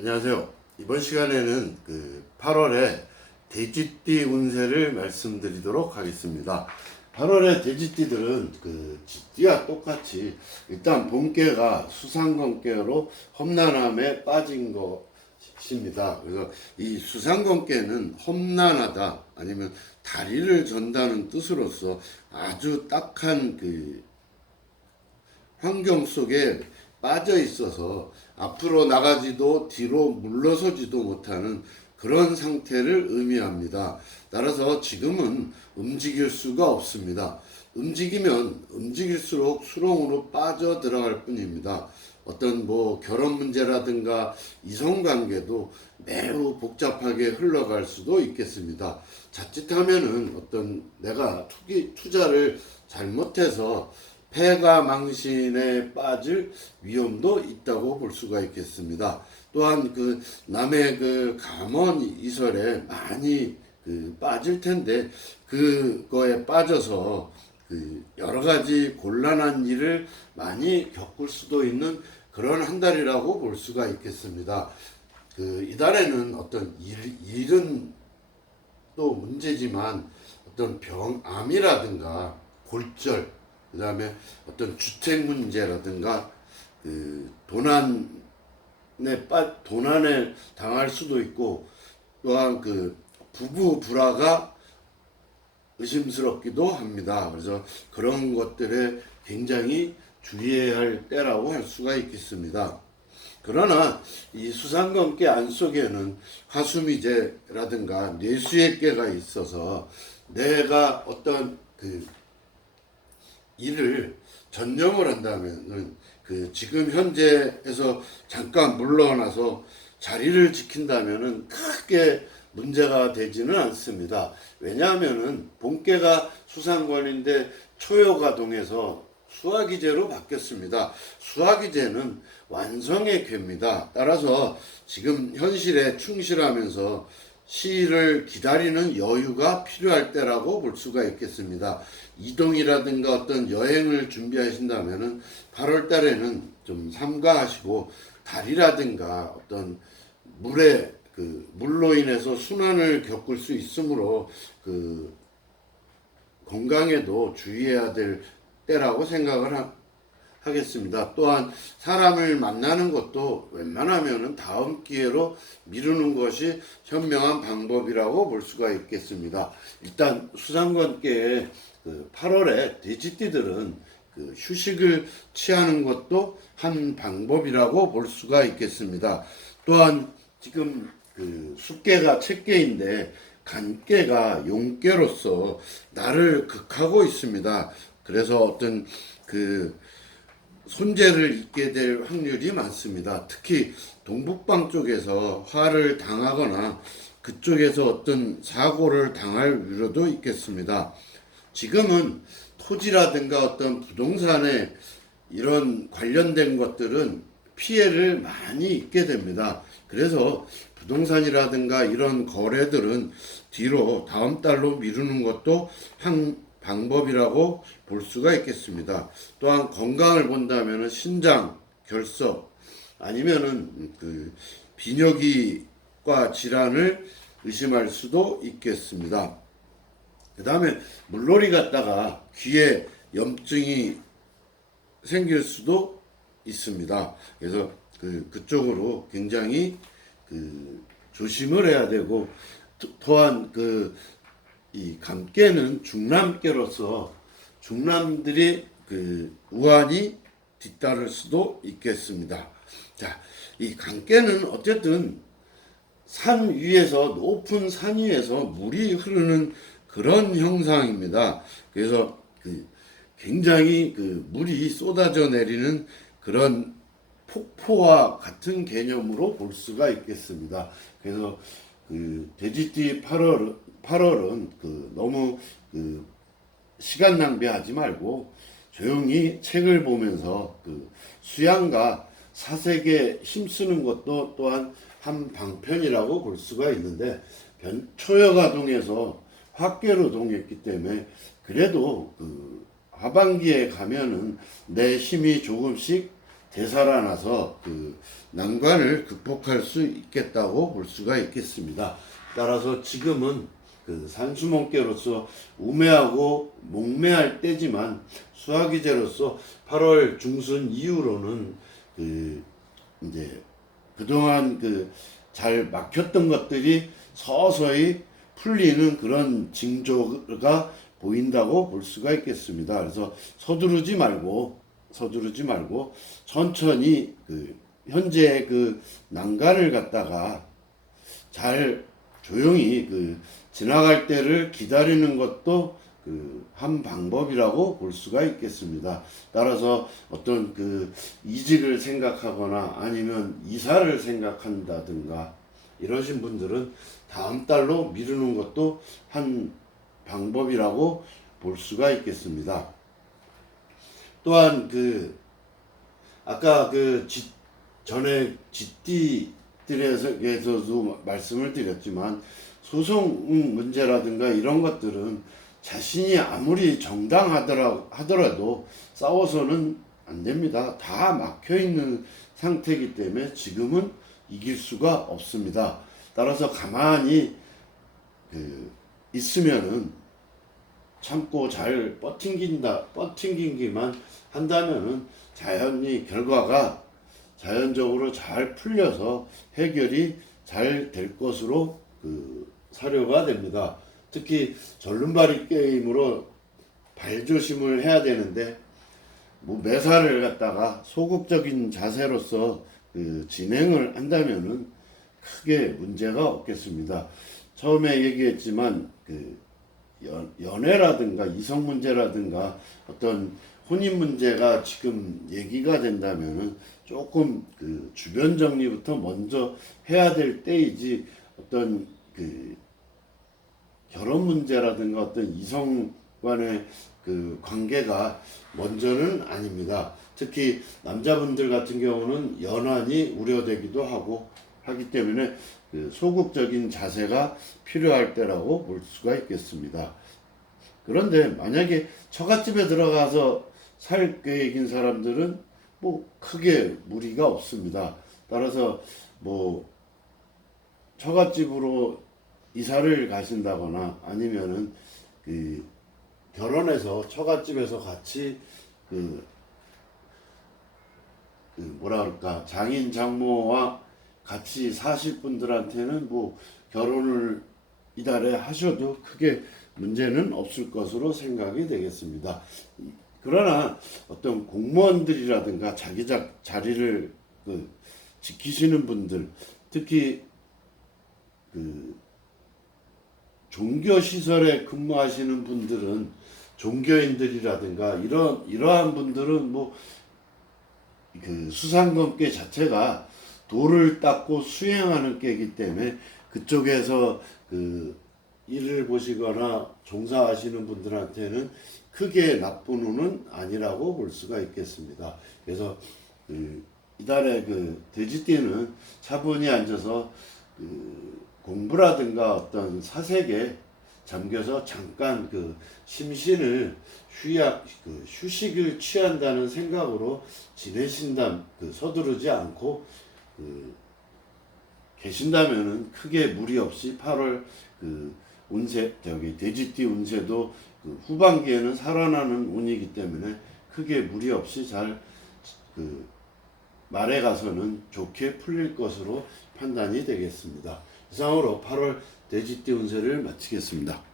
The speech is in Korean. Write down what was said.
안녕하세요. 이번 시간에는 8월에 돼지띠 운세를 말씀드리도록 하겠습니다. 8월의 돼지띠들은 쥐띠와 똑같이 일단 본께가 수상관계로 험난함에 빠진 것입니다. 그래서 이 수상관계는 험난하다 아니면 다리를 전다는 뜻으로서 아주 딱한 환경 속에 빠져 있어서 앞으로 나가지도 뒤로 물러서지도 못하는 그런 상태를 의미합니다. 따라서 지금은 움직일 수가 없습니다. 움직이면 움직일수록 수렁으로 빠져 들어갈 뿐입니다. 어떤 결혼 문제라든가 이성 관계도 매우 복잡하게 흘러갈 수도 있겠습니다. 자칫하면은 어떤 내가 투자를 잘못해서 폐가 망신에 빠질 위험도 있다고 볼 수가 있겠습니다. 또한 남의 감언 이설에 많이 빠질 텐데 그거에 빠져서 여러 가지 곤란한 일을 많이 겪을 수도 있는 그런 한 달이라고 볼 수가 있겠습니다. 이달에는 어떤 일은 또 문제지만 어떤 암이라든가 골절, 그 다음에 어떤 주택 문제라든가 도난에 당할 수도 있고, 또한 부부 불화가 의심스럽기도 합니다. 그래서 그런 것들에 굉장히 주의해야 할 때라고 할 수가 있겠습니다. 그러나 이 수상관계 안속에는 화수미제라든가 뇌수의 깨가 있어서 내가 어떤 일을 전념을 한다면 지금 현재에서 잠깐 물러나서 자리를 지킨다면은 크게 문제가 되지는 않습니다. 왜냐하면은 본께가 수상관인데 초여가 동해서 수화기제로 바뀌었습니다. 수화기제는 완성의 궤입니다. 따라서 지금 현실에 충실하면서 시를 기다리는 여유가 필요할 때라고 볼 수가 있겠습니다. 이동이라든가 어떤 여행을 준비하신다면은 8월 달에는 좀 삼가하시고 달이라든가 어떤 물로 인해서 순환을 겪을 수 있으므로 건강에도 주의해야 될 때라고 생각을 하겠습니다. 또한 사람을 만나는 것도 웬만하면 다음 기회로 미루는 것이 현명한 방법이라고 볼 수가 있겠습니다. 일단 수상관계에 8월에 돼지띠들은 휴식을 취하는 것도 한 방법이라고 볼 수가 있겠습니다. 또한 지금 숙계가 채계인데 간계가 용계로서 나를 극하고 있습니다. 그래서 어떤 손재를 입게 될 확률이 많습니다. 특히 동북방 쪽에서 화를 당하거나 그쪽에서 어떤 사고를 당할 우려도 있겠습니다. 지금은 토지라든가 어떤 부동산에 이런 관련된 것들은 피해를 많이 입게 됩니다. 그래서 부동산이라든가 이런 거래들은 뒤로 다음 달로 미루는 것도 한 방법이라고 볼 수가 있겠습니다. 또한 건강을 본다면 신장, 결석 아니면은 비뇨기과 질환을 의심할 수도 있겠습니다. 그 다음에 물놀이 갔다가 귀에 염증이 생길 수도 있습니다. 그래서 그쪽으로 굉장히 조심을 해야 되고, 또한 이 감깨는 중남깨로서 중남들이 우환이 뒤따를 수도 있겠습니다. 자, 이 감깨는 어쨌든 산 위에서, 높은 산 위에서 물이 흐르는 그런 형상입니다. 그래서 굉장히 물이 쏟아져 내리는 그런 폭포와 같은 개념으로 볼 수가 있겠습니다. 그래서 돼지띠 8월은 너무 시간 낭비하지 말고 조용히 책을 보면서 수양과 사색에 힘쓰는 것도 또한 한 방편이라고 볼 수가 있는데, 초여가 동해서 화께로 동했기 때문에 그래도 하반기에 가면은 내 힘이 조금씩 되살아나서 그 난관을 극복할 수 있겠다고 볼 수가 있겠습니다. 따라서 지금은 그 산수목계로서 우매하고 목매할 때지만 수화기제로서 8월 중순 이후로는 그 이제 그동안 그 잘 막혔던 것들이 서서히 풀리는 그런 징조가 보인다고 볼 수가 있겠습니다. 그래서 서두르지 말고 천천히 그 현재 그 난간을 갖다가 잘 조용히 그 지나갈 때를 기다리는 것도 그 한 방법이라고 볼 수가 있겠습니다. 따라서 어떤 그 이직을 생각하거나 아니면 이사를 생각한다든가 이러신 분들은 다음 달로 미루는 것도 한 방법이라고 볼 수가 있겠습니다. 또한 그 아까 그 전에 GT들에서도 말씀을 드렸지만 소송 문제라든가 이런 것들은 자신이 아무리 정당하더라도 싸워서는 안 됩니다. 다 막혀 있는 상태이기 때문에 지금은 이길 수가 없습니다. 따라서 가만히 그 있으면은 참고 잘 버팅기만 한다면은 결과가 자연적으로 잘 풀려서 해결이 잘 될 것으로 그 사료가 됩니다. 특히 절름발이 게임으로 발조심을 해야 되는데 뭐 매사를 갖다가 소극적인 자세로서 그 진행을 한다면은 크게 문제가 없겠습니다. 처음에 얘기했지만 그 연애라든가 이성 문제라든가 어떤 혼인 문제가 지금 얘기가 된다면은 조금 그 주변 정리부터 먼저 해야 될 때이지 어떤 그 결혼 문제라든가 어떤 이성 간의 그 관계가 먼저는 아닙니다. 특히 남자분들 같은 경우는 연환이 우려되기도 하기 때문에 그 소극적인 자세가 필요할 때라고 볼 수가 있겠습니다. 그런데 만약에 처갓집에 들어가서 살 계획인 사람들은 뭐 크게 무리가 없습니다. 따라서 뭐 처갓집으로 이사를 가신다거나 아니면은 그 결혼해서 처갓집에서 같이 그 뭐라 그럴까 장인 장모와 같이 사실 분들한테는 뭐 결혼을 이달에 하셔도 크게 문제는 없을 것으로 생각이 되겠습니다. 그러나 어떤 공무원들이라든가 자기 자리를 그 지키시는 분들, 특히 그 종교 시설에 근무하시는 분들은 종교인들이라든가 이러한 분들은 뭐 그 수상검계 자체가 도를 닦고 수행하는 께이기 때문에 그쪽에서 그 일을 보시거나 종사하시는 분들한테는 크게 나쁜 운은 아니라고 볼 수가 있겠습니다. 그래서 이달에 그 돼지띠는 차분히 앉아서 그 공부라든가 어떤 사색에 잠겨서 잠깐 그 심신을 휴식을 취한다는 생각으로 지내신다, 서두르지 않고 계신다면은 크게 무리 없이 8월 운세, 돼지띠 운세도 후반기에는 살아나는 운이기 때문에 크게 무리 없이 잘 말에 가서는 좋게 풀릴 것으로 판단이 되겠습니다. 이상으로 8월 돼지띠 운세를 마치겠습니다.